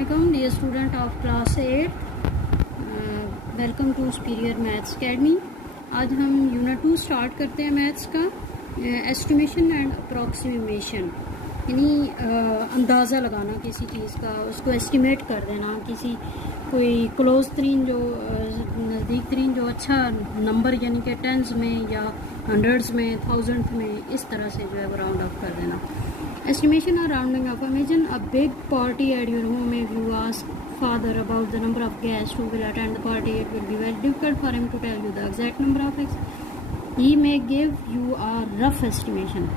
Assalamualaikum dear student of class 8, welcome to Superior Maths Academy. आज हम unit 2 start करते हैं मैथ्स का, एस्टिमेशन एंड अप्रॉक्सीमेशन, यानी अंदाज़ा लगाना किसी चीज़ का, उसको एस्टिमेट कर देना, किसी कोई क्लोज तरीन जो नज़दीक तरीन जो अच्छा नंबर यानी कि टेंस में या हंड्रेड्स में थाउजेंड में, इस तरह से जो है वो राउंड ऑफ कर देना। Estimation or rounding up. Imagine a big party at your home. If you ask father about the number of guests who will attend the party, it will be very difficult for him to tell you the exact number of guests. He may give you a rough estimation.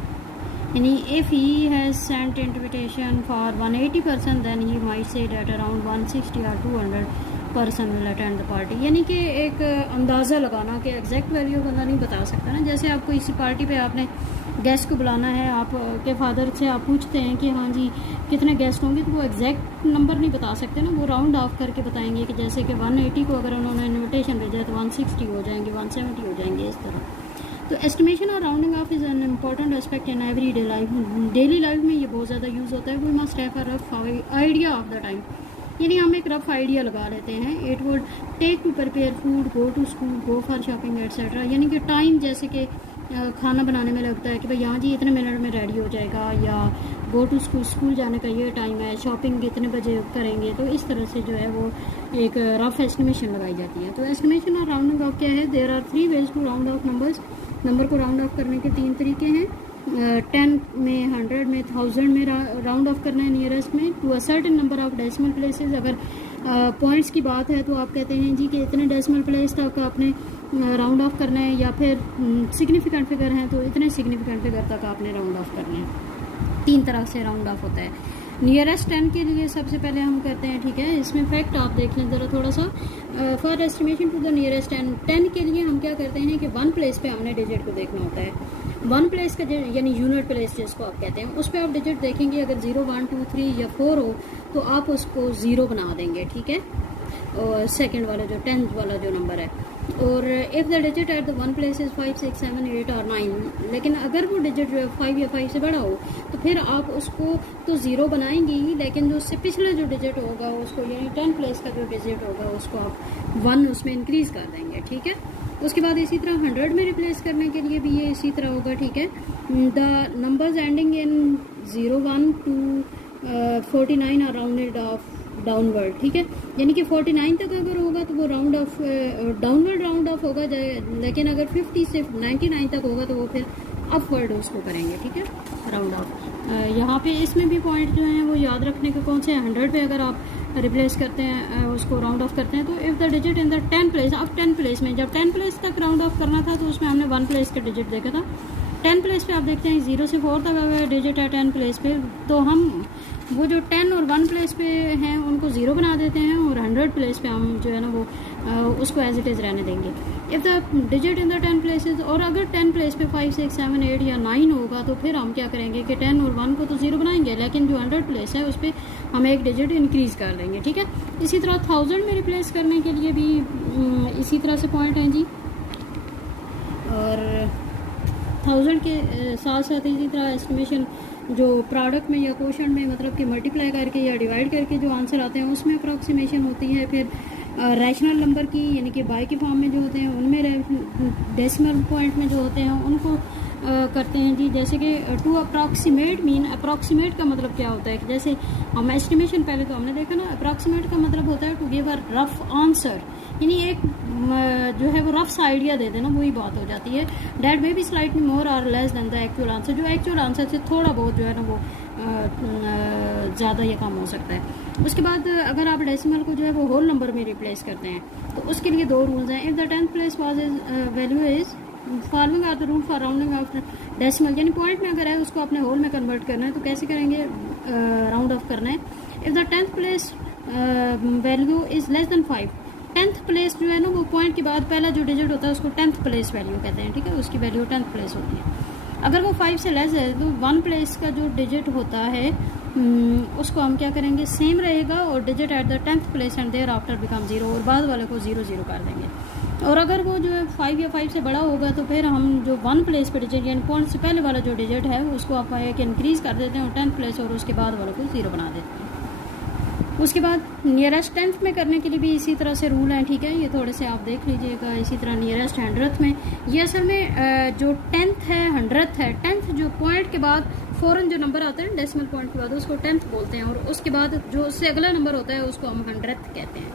And if he has sent invitation for 180 person, then he might say that around 160 or 200 person will attend the party. यानी कि एक अंदाज़ा लगाना कि exact value बंदा नहीं बता सकता ना। जैसे आपको इसी पार्टी पे आपने गेस्ट को बुलाना है, आप के फादर से आप पूछते हैं कि हाँ जी कितने गेस्ट होंगे, तो वो एग्जैक्ट नंबर नहीं बता सकते ना, वो राउंड ऑफ करके बताएंगे कि जैसे कि 180 को अगर उन्होंने इनविटेशन भेजा है तो 160 हो जाएंगे, 170 हो जाएंगे, इस तरह। तो एस्टिमेशन और rounding off is an important aspect in every day life. Daily life में ये बहुत ज़्यादा यूज़ होता है। We must have a rough idea of the time, यानी हम एक रफ आइडिया लगा लेते हैं। It would take to prepare food, go to school, go for shopping etcetera, यानी कि टाइम जैसे कि खाना बनाने में लगता है कि भाई यहाँ जी इतने मिनट में रेडी हो जाएगा, या गो टू स्कूल, स्कूल जाने का ये टाइम है, शॉपिंग इतने बजे करेंगे। तो इस तरह से जो है वो एक रफ एस्टिमेशन लगाई जाती है। तो एस्टिमेशन और राउंडिंग ऑफ क्या है? There are 3 ways to round off numbers. Number को राउंड ऑफ करने के 3 तरीके हैं। 10 में, 100 में, 1000 में राउंड ऑफ करना है नियरेस्ट में, to a certain number of decimal places. अगर पॉइंट्स की बात है तो आप कहते हैं जी कि इतने डेसिमल प्लेस तक आपने राउंड ऑफ करना है, या फिर सिग्निफिकेंट फिगर हैं तो इतने सिग्निफिकेंट फिगर तक आपने राउंड ऑफ करना है। 3 तरह से राउंड ऑफ होता है। नियरेस्ट 10 के लिए सबसे पहले हम करते हैं, ठीक है, इसमें फैक्ट आप देख लें ज़रा थोड़ा सा। For estimation to the nearest 10 के लिए हम क्या करते हैं कि 1 प्लेस पे हमने डिजिट को देखना होता है। 1 प्लेस का यानी यूनिट प्लेस जिसको आप कहते हैं, उस पर आप डिजिट देखेंगे। अगर 0, 1, 2, 3 या 4 हो तो आप उसको 0 बना देंगे, ठीक है, और सेकंड वाला जो 10th वाला जो नंबर है। और if the digit at the 1 place is 5, 6, 7, 8 और 9, लेकिन अगर वो डिजिट 5 या 5 से बड़ा हो तो फिर आप उसको तो 0 बनाएंगे ही, लेकिन जो उससे पिछले जो डिजिट होगा उसको, यानी 10 प्लेस का जो डिजिट होगा उसको आप 1 उसमें इंक्रीज़ कर देंगे, ठीक है। उसके बाद इसी तरह 100 में रिप्लेस करने के लिए भी ये इसी तरह होगा, ठीक है। The numbers ending in 0, 1 to 49 are rounded off downward, ठीक है, यानी कि 49 तक अगर होगा तो वो round of downward round of होगा, लेकिन अगर 50 से 99 तक होगा तो वो फिर अपवर्ड उसको करेंगे, ठीक है, राउंड ऑफ। यहाँ पे इसमें भी पॉइंट जो हैं वो याद रखने के कौन से हैं। 100 पे अगर आप रिप्लेस करते हैं, उसको राउंड ऑफ करते हैं, तो if the digit in the 10 place, अब 10 प्लेस में जब 10 प्लेस तक राउंड ऑफ करना था तो उसमें हमने 1 प्लेस का डिजिट देखा था। 10 प्लेस पे आप देखते हैं 0 से 4 तक अगर डिजिट है 10 प्लेस पे, तो हम वो जो 10 और 1 प्लेस पे हैं उनको 0 बना देते हैं, और 100 प्लेस पे हम जो है ना वो उसको एज इट इज़ रहने देंगे। If the digit in the 10 places, और अगर 10 प्लेस पे 5, 6, 7, 8 या 9 होगा तो फिर हम क्या करेंगे कि 10 और 1 को तो 0 बनाएंगे, लेकिन जो 100 प्लेस है उस पर हम एक डिजिट इंक्रीज़ कर देंगे, ठीक है। इसी तरह 1000 में रिप्लेस करने के लिए भी इसी तरह से पॉइंट हैं जी। और 1000 के साथ साथ इसी तरह एस्टिमेशन जो प्रोडक्ट में या क्वोशंट में, मतलब कि मल्टीप्लाई करके या डिवाइड करके जो आंसर आते हैं उसमें अप्रॉक्सीमेशन होती है। फिर रैशनल नंबर की, यानी कि बाई के फॉर्म में जो होते हैं उनमें, डेसिमल पॉइंट में जो होते हैं उनको करते हैं जी। जैसे कि टू अप्रॉक्सीमेट मीन, अप्रॉक्सीमेट का मतलब क्या होता है कि जैसे हम एस्टिमेशन पहले तो हमने देखा ना, अप्रॉक्सीमेट का मतलब होता है to give a rough answer, यानी एक जो है वो रफ सा आइडिया दे देना, वही बात हो जाती है। That may be slightly more और less than the actual answer, जो एक्चुअल आंसर से थोड़ा बहुत जो है ना वो ज़्यादा या कम हो सकता है। उसके बाद अगर आप डेसिमल को जो है वो होल नंबर में रिप्लेस करते हैं तो उसके लिए 2 रूल्स हैं। If the 10th place was is value is following are the rule for rounding off decimal, यानी पॉइंट में अगर है उसको आपने होल में कन्वर्ट करना है तो कैसे करेंगे, राउंड ऑफ करना है। If the 10th place value is less than 5, 10th place जो है ना वो पॉइंट के बाद पहला जो डिजिट होता है उसको 10th प्लेस वैल्यू कहते हैं, ठीक है, उसकी वैल्यू 10th प्लेस होती है। अगर वो 5 से लेस है तो 1 प्लेस का जो डिजिट होता है उसको हम क्या करेंगे, सेम रहेगा, और digit at the 10th place and thereafter become 0, और बाद वाले को 0, 0 कर देंगे। और अगर वो जो है 5 या 5 से बड़ा होगा तो फिर हम जो 1 प्लेस पे डिजिट यानी पॉइंट से पहले वाला जो डिजिट है उसको आप एक इंक्रीज़ कर देते हैं और 10th प्लेस और उसके बाद वाले को 0 बना देते हैं। उसके बाद नियरेस्ट टेंथ में करने के लिए भी इसी तरह से रूल हैं, ठीक है, ये थोड़े से आप देख लीजिएगा। इसी तरह नियरेस्ट हंड्रेथ में ये असल में जो टेंथ है हंड्रेथ है, टेंथ जो पॉइंट के बाद फ़ौरन जो नंबर आता है डेसिमल पॉइंट के बाद उसको टेंथ बोलते हैं, और उसके बाद जो उससे अगला नंबर होता है उसको हम हंड्रेथ कहते हैं,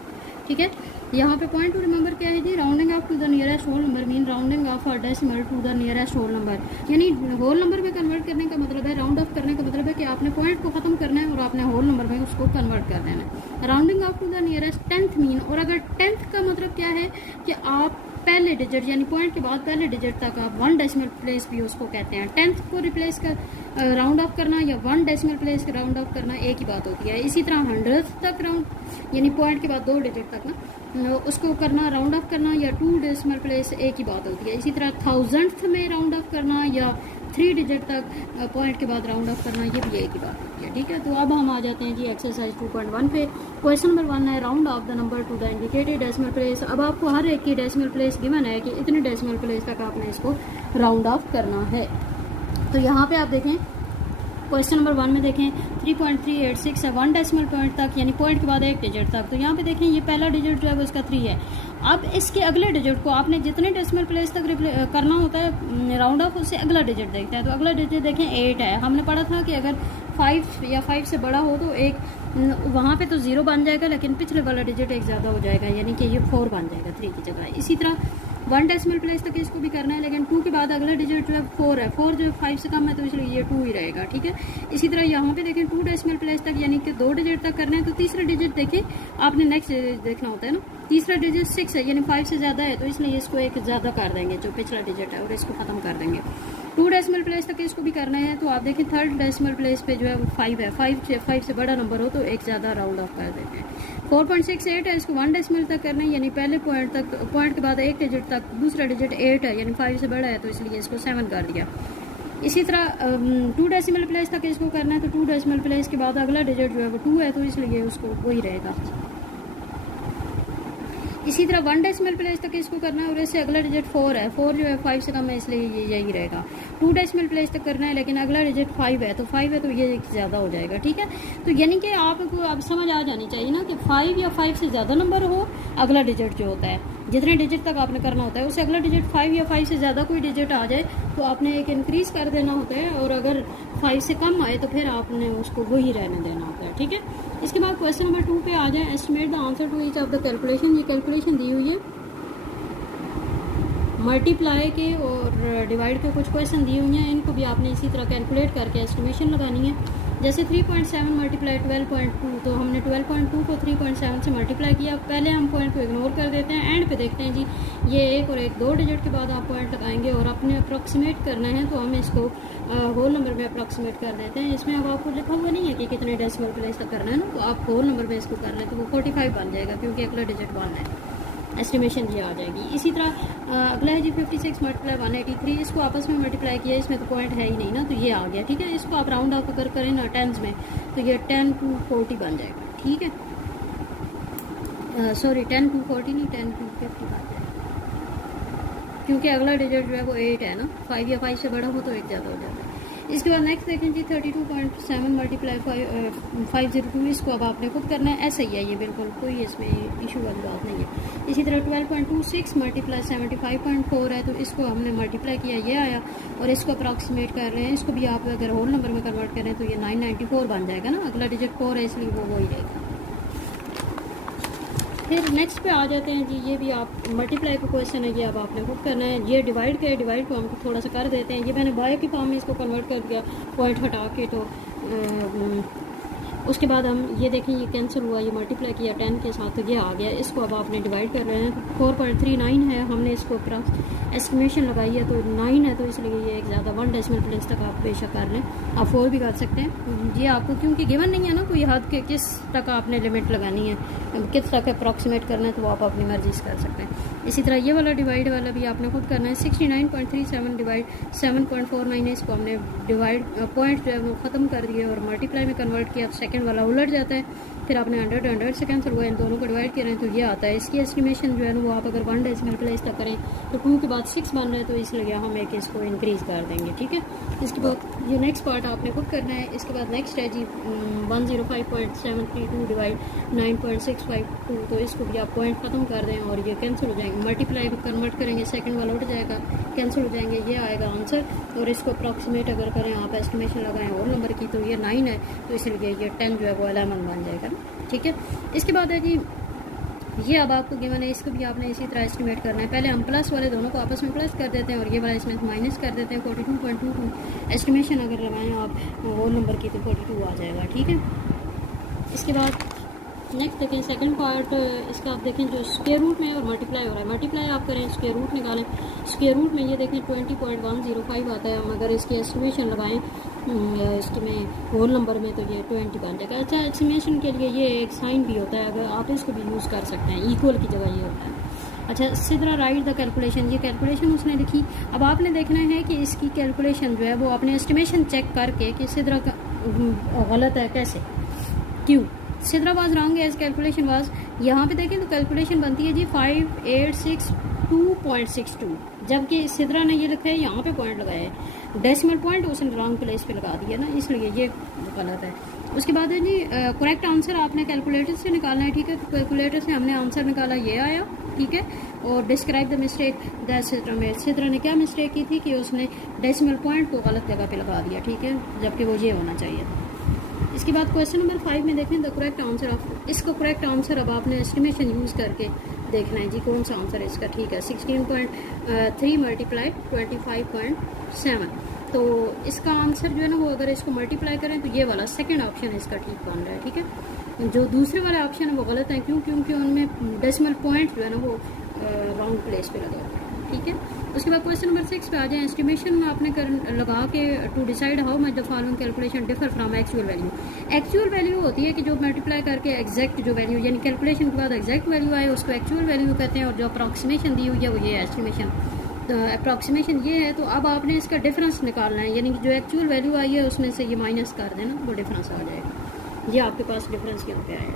ठीक है। यहाँ पे पॉइंट टू रिमेंबर क्या है जी, rounding off to the nearest whole number mean rounding off a decimal to the nearest whole number, यानी होल नंबर में कन्वर्ट करने का मतलब है, राउंड ऑफ करने का मतलब है कि आपने पॉइंट को खत्म करना है और आपने होल नंबर में उसको कन्वर्ट कर देना है। Rounding off to the nearest tenth mean, और अगर टेंथ का मतलब क्या है कि आप पहले डिजिट यानी पॉइंट के बाद पहले डिजिट तक आप 1 डेसिमल प्लेस भी उसको कहते हैं। टेंथ को रिप्लेस कर राउंड ऑफ करना या 1 डेसिमल प्लेस राउंड ऑफ करना एक ही बात होती है। इसी तरह हंड्रेथ तक राउंड यानी पॉइंट के बाद 2 डिजिट तक ना उसको करना राउंड ऑफ करना या 2 डेसिमल प्लेस एक ही बात होती है। इसी तरह थाउजेंथ में राउंड ऑफ करना या 3 डिजिट तक पॉइंट के बाद राउंड ऑफ करना ये भी एक ही बात होती है, ठीक है। तो अब हम आ जाते हैं जी एक्सरसाइज 2.1 पे। क्वेश्चन नंबर 1 है round of the number two the indicated decimal place. अब आपको हर एक की डेसिमल प्लेस गिवन है कि इतने डेसिमल प्लेस तक आपने इसको राउंड ऑफ करना है। तो यहाँ पे आप देखें क्वेश्चन नंबर 1 में देखें 3.386 है 1 डेसिमल पॉइंट तक, यानी पॉइंट के बाद एक डिजिट तक। तो यहाँ पे देखें ये पहला डिजिट जो है वो इसका 3 है। अब इसके अगले डिजिट को आपने जितने डेसिमल प्लेस तक करना होता है राउंड ऑफ, उससे अगला डिजिट देखते हैं। तो अगला डिजिट देखें 8 है। हमने पढ़ा था कि अगर 5 या 5 से बड़ा हो तो एक वहाँ पे तो 0 बन जाएगा, लेकिन पिछले वाला डिजिट एक ज़्यादा हो जाएगा, यानी कि ये 4 बन जाएगा 3 की जगह। इसी तरह 1 डेसिमल प्लेस तक इसको भी करना है, लेकिन 2 के बाद अगला डिजिट जो है 4 है। 4 जो 5 से कम है तो इसलिए ये 2 ही रहेगा, ठीक है। इसी तरह यहाँ पे देखें 2 डेसिमल प्लेस तक यानी कि 2 डिजिट तक करना है। तो तीसरा डिजिट देखें आपने नेक्स्ट देखना होता है ना। तीसरा डिजिट 6 है यानी 5 से ज़्यादा है, तो इसलिए इसको एक ज़्यादा कर देंगे जो पिछला डिजिट है और इसको ख़त्म कर देंगे। 2 डेसिमल प्लेस तक इसको भी करना है। तो आप देखें 3rd डेसिमल प्लेस पे जो है वो 5 है। 5 से बड़ा नंबर हो तो एक ज़्यादा राउंड ऑफ कर देते हैं। 4.68 है, इसको 1 डेसिमल तक करना है, यानी पहले पॉइंट तक पॉइंट के बाद एक डिजिट तक, दूसरा डिजिट 8 है यानी 5 से बड़ा है तो इसलिए इसको 7 कर दिया। इसी तरह 2 डेसिमल प्लेस तक इसको करना है। तो 2 डेसिमल प्लेस के बाद अगला डिजिट जो है वो 2 है तो इसलिए उसको वही रहेगा। इसी तरह 1 डेसिमल प्लेस तक इसको करना है और इससे अगला डिजिट 4 है। 4 जो है 5 से कम है इसलिए ये यही रहेगा। 2 डेसिमल प्लेस तक करना है, लेकिन अगला डिजिट 5 है, तो 5 है तो ये ज़्यादा हो जाएगा, ठीक है। तो यानी कि आपको अब समझ आ जानी चाहिए ना कि 5 या 5 से ज़्यादा नंबर हो, अगला डिजिट जो होता है जितने डिजिट तक आपने करना होता है उससे अगला डिजिट 5 या 5 से ज़्यादा कोई डिजिट आ जाए तो आपने एक इंक्रीज़ कर देना होता है, और अगर 5 से कम आए तो फिर आपने उसको वही रहने देना होता है, ठीक है। इसके बाद क्वेश्चन नंबर 2 पे आ जाए। Estimate the answer to each of the calculation. ये कैलकुलेशन दी हुई है, मल्टीप्लाई के और डिवाइड के कुछ क्वेश्चन दिए हुए हैं, इनको भी आपने इसी तरह कैलकुलेट करके एस्टिमेशन लगानी है। जैसे 3.7 मल्टीप्लाई 12.2, तो हमने 12.2 को 3.7 से मल्टीप्लाई किया। पहले हम पॉइंट को इग्नोर कर देते हैं, एंड पे देखते हैं जी ये एक और एक 2 डिजिट के बाद आप पॉइंट लगाएंगे और अपने अप्रॉक्सीमेट करना है तो हम इसको होल नंबर में अप्रॉक्सीमेट कर देते हैं। इसमें अब आपको लिखा हुआ नहीं है कि कितने डेसिमल प्लेस तक करना है ना, तो आप होल नंबर में इसको कर लें तो वो 45 बन जाएगा क्योंकि अगला डिजिट 1 है। एस्टिमेशन ये आ जाएगी। इसी तरह अगला है जी 56 मल्टीप्लाई 183, इसको आपस में मल्टीप्लाई किया, इसमें तो पॉइंट है ही नहीं ना, तो ये आ गया, ठीक है। इसको आप राउंड ऑफ अगर करें ना टेंस में तो ये 10 to 40 बन जाएगा, ठीक है। सॉरी 10 to 40 नहीं 10 to 50 बन जाएगा, क्योंकि अगला डिजिट जो है वो 8 है ना, 5 या 5 से बड़ा हो तो एक ज़्यादा हो जाता है। इसके बाद नेक्स्ट देखें जी 32.7 मल्टीप्लाई 502, इसको अब आपने खुद करना है, ऐसा ही है ये, बिल्कुल कोई इसमें इशू वाली बात नहीं है। इसी तरह 12.26 मल्टीप्लाई 75.4 है, तो इसको हमने मल्टीप्लाई किया, ये आया, और इसको अप्रॉक्सीमेट कर रहे हैं। इसको भी आप अगर होल नंबर में कन्वर्ट करें तो ये 994 बन जाएगा ना, अगला डिजिट 4 है इसलिए वो वही रहेगा। फिर नेक्स्ट पे आ जाते हैं जी, ये भी आप मल्टीप्लाई का क्वेश्चन है, ये अब आपने खुद करना है। ये डिवाइड का है, डिवाइड को हम थोड़ा सा कर देते हैं। ये मैंने बाय की फॉर्म में इसको कन्वर्ट कर दिया पॉइंट हटा के, तो उसके बाद हम ये देखें ये कैंसिल हुआ, ये मल्टीप्लाई किया 10 के साथ तो ये आ गया। इसको अब आपने डिवाइड कर रहे हैं। 4.39 है, हमने इसको एस्टिमेशन लगाई है तो 9 है, तो इसलिए ये एक ज़्यादा 1 डेसिमल प्लेस तक आप बेशक कर लें, आप 4 भी कर सकते हैं। ये आपको क्योंकि गिवन नहीं है ना कोई हद के किस तक आपने लिमिट लगानी है, किस तक अप्रॉक्सीमेट करना है, तो वो आप अपनी मर्जी से कर सकते हैं। इसी तरह ये वाला डिवाइड वाला भी आपने खुद करना है। 69.37 डिवाइड 7.49 है, इसको हमने डिवाइड पॉइंट जो है वो ख़त्म कर दिए और मल्टीप्लाई में कन्वर्ट किया, सेकंड वाला उलट जाता है। फिर आपने 100 से कैंसिल हुआ, इन दोनों को डिवाइड करें तो ये आता है। इसकी एस्टिमेशन जो है ना वो आप अगर 1 डेसिमल प्लेस तक करें तो 2 के बाद 6 बन रहा है, तो इसलिए हम एक इसको इंक्रीज़ कर देंगे, ठीक है। इसके बाद ये नेक्स्ट पार्ट आपने खुद करना है। इसके बाद नेक्स्ट है जी 105.732 डिवाइड 9.652, तो इसको भी आप पॉइंट ख़त्म कर दें और ये कैंसिल हो जाएंगे। मल्टीप्लाई में कन्वर्ट करेंगे, सेकंड वाला उठ जाएगा, कैंसिल हो जाएंगे, ये आएगा आंसर। और इसको अप्रॉक्सीमेट अगर करें आप, एस्टिमेशन लगाएं और नंबर की, तो ये 9 है, तो इसलिए ये 10 जो है वो 11 बन जाएगा, ठीक है। इसके बाद है जी ये अब आपको गिवन है, इसको भी आपने इसी तरह एस्टिमेट करना है। पहले हम प्लस वाले दोनों को आपस में प्लस कर देते हैं और ये वाला इसमें माइनस कर देते हैं। 42.22 एस्टिमेशन अगर लगाएं आप वो नंबर की तो 42 आ जाएगा, ठीक है। इसके बाद नेक्स्ट देखें सेकंड पार्ट, इसका आप देखें जो स्क्वायर रूट में और मल्टीप्लाई हो रहा है। मल्टीप्लाई आप करें, स्क्वायर रूट निकालें। स्क्वायर रूट में ये देखें 20.105 आता है। हम अगर इसकी एस्टिमेशन लगाएं इसके में होल नंबर में तो ये 20 बन जाएगा। अच्छा, एस्टिमेशन के लिए ये एक साइन भी होता है, अगर आप इसको भी यूज़ कर सकते हैं, इक्वल की जगह ये होता है। अच्छा, इसी तरह राइट द कैलकुलेशन, ये कैलकुलेशन उसने लिखी। अब आपने देखना है कि इसकी कैलकुलेशन जो है वो आपने एस्टिमेशन चेक करके कि इसी तरह का गलत है कैसे, क्यों। Sidra was wrong as calculation was, यहाँ पे देखें तो कैलकुलेशन बनती है जी 5862.62, जबकि सिद्रा ने ये लिखा है यहाँ पे पॉइंट लगाया है, डेसिमल पॉइंट उसने रॉन्ग प्लेस पे लगा दिया ना, इसलिए ये गलत है। उसके बाद है जी करेक्ट आंसर आपने कैलकुलेटर से निकालना है, ठीक है। तो कैलकुलेटर से हमने आंसर निकाला, ये आया, ठीक है। और describe the mistake that Sidra में, सिद्रा ने क्या मिस्टेक की थी कि उसने डेसिमल पॉइंट को गलत जगह पे लगा दिया, ठीक है, जबकि वो ये होना चाहिए था। इसके बाद क्वेश्चन नंबर 5 में देखें द करेक्ट आंसर ऑफ, इसका करेक्ट आंसर अब आपने एस्टिमेशन यूज़ करके देखना है जी कौन सा आंसर है इसका, ठीक है। 16.3 मल्टीप्लाई 25.7, तो इसका आंसर जो है ना वो अगर इसको मल्टीप्लाई करें तो ये वाला सेकंड ऑप्शन इसका ठीक बन रहा है, ठीक है। जो दूसरे वाले ऑप्शन है वो गलत है, क्यों, क्योंकि उनमें डेसिमल पॉइंट जो है ना वो रॉन्ग प्लेस पे लगा हुआ है, ठीक है। उसके बाद क्वेश्चन नंबर 6 पे आ जाए। एस्टिमेशन में आपने लगा के to decide how much the following calculation differ from actual value. Actual value होती है कि जो मल्टीप्लाई करके एग्जैक्ट जो वैल्यू, यानी कैलकुलेशन के बाद एग्जैक्ट वैल्यू आए उसको एक्चुअल वैल्यू कहते हैं, और जो अप्रॉक्सीमेशन दी हुई है वो ये है एस्टिमेशन। तो अप्रॉक्सीमेशन ये है, तो अब आपने इसका डिफरेंस निकालना है, यानी कि जो एक्चुअल वैल्यू आई है उसमें से ये माइनस कर देना, वो डिफरेंस आ जाएगा। ये आपके पास डिफरेंस यहाँ पे आया।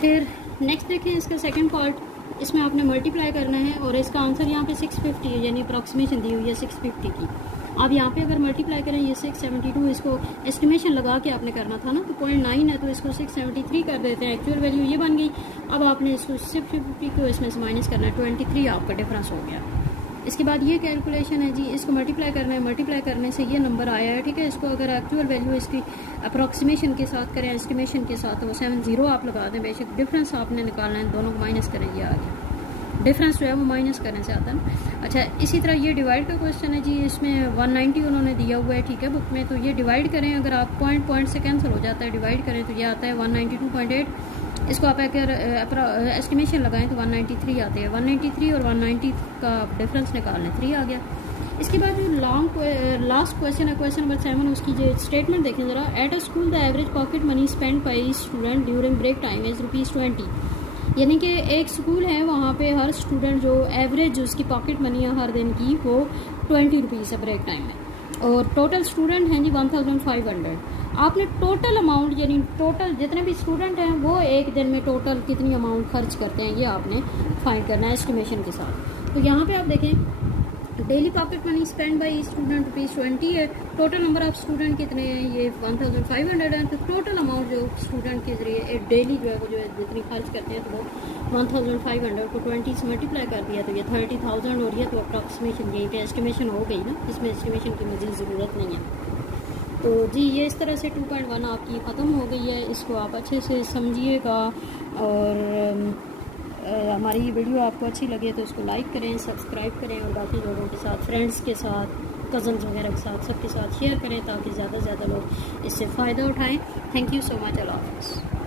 फिर नेक्स्ट देखें इसका सेकंड पार्ट, इसमें आपने मल्टीप्लाई करना है और इसका आंसर यहाँ पे 650 है, यानी अप्रॉक्सीमेशन दी हुई है 650 की। अब यहाँ पे अगर मल्टीप्लाई करें ये 672, इसको एस्टिमेशन लगा के आपने करना था ना, तो 0.9 है तो इसको 673 कर देते हैं, एक्चुअल वैल्यू ये बन गई। अब आपने इसको 650 को इसमें से माइनस करना है, 23 आपका डिफरेंस हो गया। इसके बाद ये कैलकुलेशन है जी, इसको मल्टीप्लाई करना है, मल्टीप्लाई करने से ये नंबर आया है, ठीक है। इसको अगर एक्चुअल वैल्यू इसकी अप्रॉक्सीमेशन के साथ करें, एस्टिमेशन के साथ, तो 70 आप लगा दें, बेशक डिफरेंस आपने निकालना है, दोनों को माइनस करें, ये आ गया। डिफरेंस जो है वो माइनस करने से आता है ना। अच्छा, इसी तरह ये डिवाइड का क्वेश्चन है जी, इसमें 190 उन्होंने दिया हुआ है, ठीक है, बुक में। तो ये डिवाइड करें, अगर आप पॉइंट से कैंसिल हो जाता है, डिवाइड करें तो ये आता है 192.8। इसको आप अगर एस्टिमेशन लगाएं तो 193 आते हैं। 193 और 190 का डिफरेंस निकालने 3 आ गया। इसके बाद जो लास्ट क्वेश्चन है, क्वेश्चन नंबर 7, उसकी जो स्टेटमेंट देखें ज़रा। At a school the average pocket money spend by student during break time is ₹20, यानी कि एक स्कूल है, वहाँ पे हर स्टूडेंट जो एवरेज जो उसकी पॉकेट मनी है हर दिन की वो ₹20 है ब्रेक टाइम में, और टोटल स्टूडेंट हैं जी 1500। आपने टोटल अमाउंट, यानी टोटल जितने भी स्टूडेंट हैं वो एक दिन में टोटल कितनी अमाउंट खर्च करते हैं, ये आपने फाइंड करना है एस्टिमेशन के साथ। तो यहाँ पे आप देखें daily pocket money spend by student ₹20 है, टोटल नंबर ऑफ स्टूडेंट कितने हैं, ये 1500 है। तो टोटल अमाउंट जो स्टूडेंट के जरिए डेली जो है वो जो है जितनी खर्च करते हैं, तो वो 1500 को 20 से मल्टीप्लाई कर दिया तो ये 30,000, और ये तो अप्रॉक्सीमेशन यहीं पे एस्टिमेशन हो गई ना, इसमें एस्टिमेशन की मज़ीद ज़रूरत नहीं है। तो जी ये इस तरह से 2.1 आपकी ख़त्म हो गई है, इसको आप अच्छे से समझिएगा, और हमारी वीडियो आपको अच्छी लगे तो उसको लाइक करें, सब्सक्राइब करें, और बाकी लोगों के साथ, फ्रेंड्स के साथ, कज़न्स वगैरह के साथ, सबके साथ शेयर करें ताकि ज़्यादा से ज़्यादा लोग इससे फ़ायदा उठाएं। थैंक यू सो मच, अल्लाह हाफ़िज़।